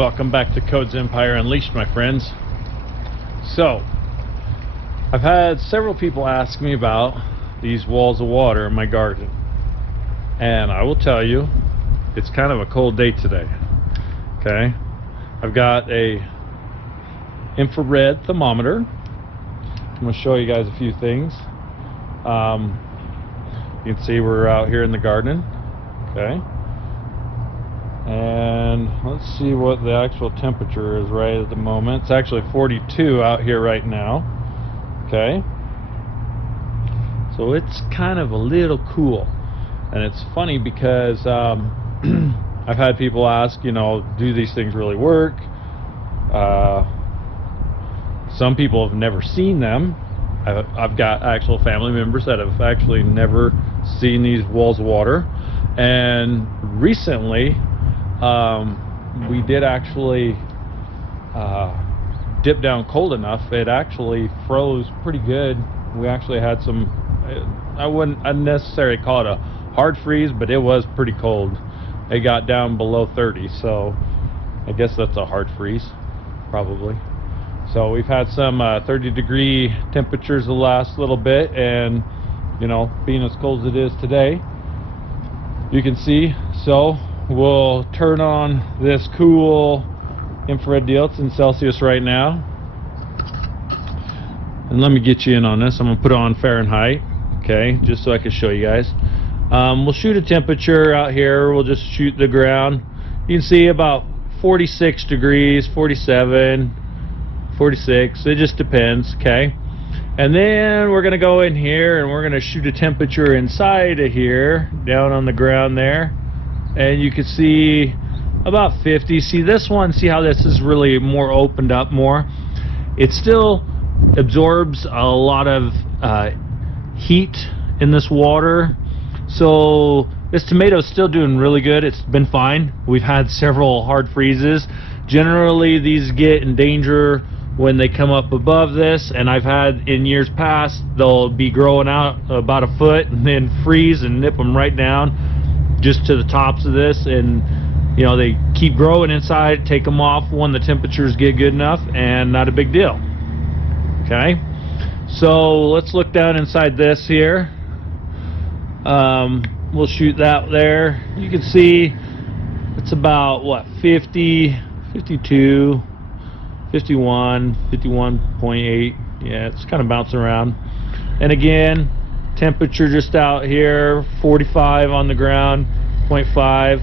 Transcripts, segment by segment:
Welcome back to CodesEmpire Unleashed, my friends. So, I've had several people ask me about these walls of water in my garden. And I will tell you, it's kind of a cold day today. Okay? I've got a infrared thermometer. I'm going to show you guys a few things. You can see we're out here in the garden. Okay? And let's see what the actual temperature is right at the moment. It's actually 42 out here right now. Okay, so it's kind of a little cool, and it's funny because I've had people ask, you know, do these things really work? Some people have never seen them. I've got actual family members that have actually never seen these walls of water, and recently we did actually dip down cold enough. It actually froze pretty good. We actually had some, I'd necessarily call it a hard freeze, but it was pretty cold. It got down below 30, so I guess that's a hard freeze, probably. So we've had some 30-degree temperatures the last little bit, and you know, being as cold as it is today, you can see. So we'll turn on this cool infrared deal. It's in Celsius right now, and let me get you in on this. I'm gonna put it on Fahrenheit, okay, just so I can show you guys. We'll shoot a temperature out here. We'll just shoot the ground. You can see about 46 degrees, 47, 46. It just depends. Okay, and then we're gonna go in here and we're gonna shoot a temperature inside of here, down on the ground there, and you can see about 50. See this one, see how this is really more opened up more. It still absorbs a lot of heat in this water, so this tomato's still doing really good. It's been fine. We've had several hard freezes. Generally these get in danger when they come up above this, and I've had in years past they'll be growing out about a foot and then freeze and nip them right down just to the tops of this, and you know, they keep growing inside, take them off when the temperatures get good enough, and not a big deal. Okay, so let's look down inside this here. We'll shoot that there. You can see it's about what, 50, 52, 51, 51.8. Yeah, it's kind of bouncing around. And again, temperature just out here, 45 on the ground, 0.5.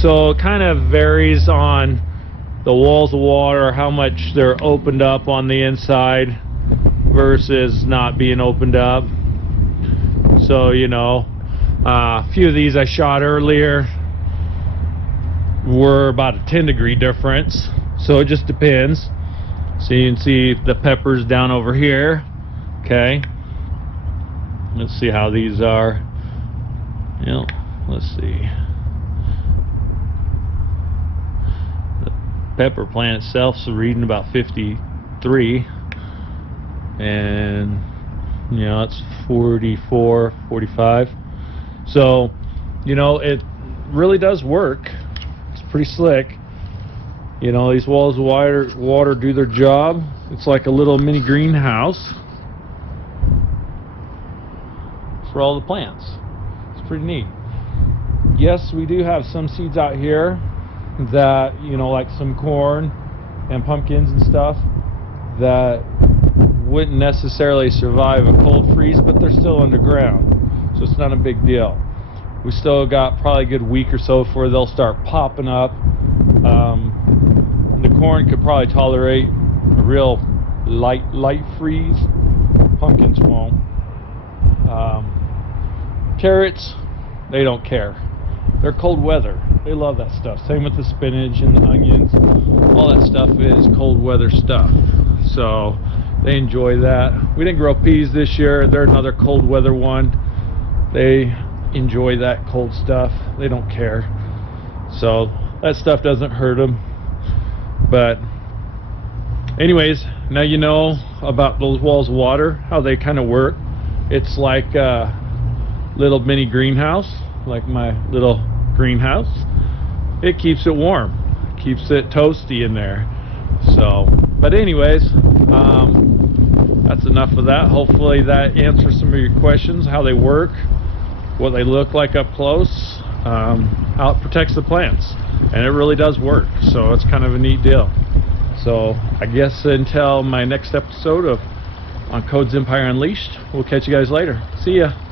So it kind of varies on the walls of water, how much they're opened up on the inside versus not being opened up. So, you know, a few of these I shot earlier were about a 10-degree difference. So it just depends. So you can see the peppers down over here. Okay. Let's see how these are. You know, let's see. Pepper plant itself's reading about 53, and you know, it's 44, 45. So you know, it really does work. It's pretty slick. You know, these walls of water do their job. It's like a little mini greenhouse for all the plants. It's pretty neat. Yes, we do have some seeds out here that, you know, like some corn and pumpkins and stuff, that wouldn't necessarily survive a cold freeze, but they're still underground, so it's not a big deal. We still got probably a good week or so before they'll start popping up. The corn could probably tolerate a real light freeze. Pumpkins won't. Carrots, they don't care. They're cold weather. They love that stuff. Same with the spinach and the onions. All that stuff is cold weather stuff. So they enjoy that. We didn't grow peas this year. They're another cold weather one. They enjoy that cold stuff. They don't care. So that stuff doesn't hurt them. But anyways, now you know about those walls of water, how they kind of work. It's like a little mini greenhouse, like my little greenhouse. It keeps it warm. keeps it toasty in there. So, but anyways, that's enough of that. Hopefully that answers some of your questions, how they work, what they look like up close, how it protects the plants. And it really does work, so it's kind of a neat deal. So I guess until my next episode on Codes Empire Unleashed, we'll catch you guys later. See ya.